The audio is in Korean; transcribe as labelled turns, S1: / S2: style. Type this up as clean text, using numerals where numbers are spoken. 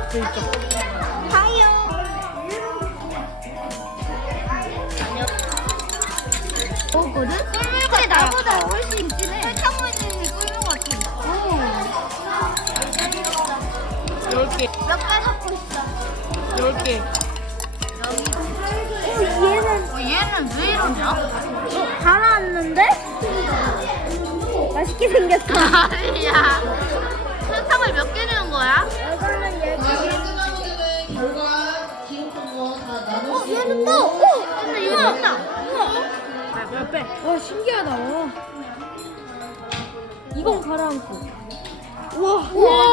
S1: 하요. 먹거든? 근데 나보다 훨씬 진해. 설탕 있는 꿀물 같은.
S2: 10개.
S1: 몇 개 갖고 있어?
S2: 10개.
S1: 얘는 왜 이러냐? 가라앉는데? 맛있게 생겼다. 아니야. 설탕을 몇 개 넣은 거야? 이거는
S3: 결과 기록한 거 다 나눠.
S1: 얘는 또! 근데 이거 맞나?
S2: 몇 배?
S4: 와 신기하다. 와. 이건 가라앉고. 와.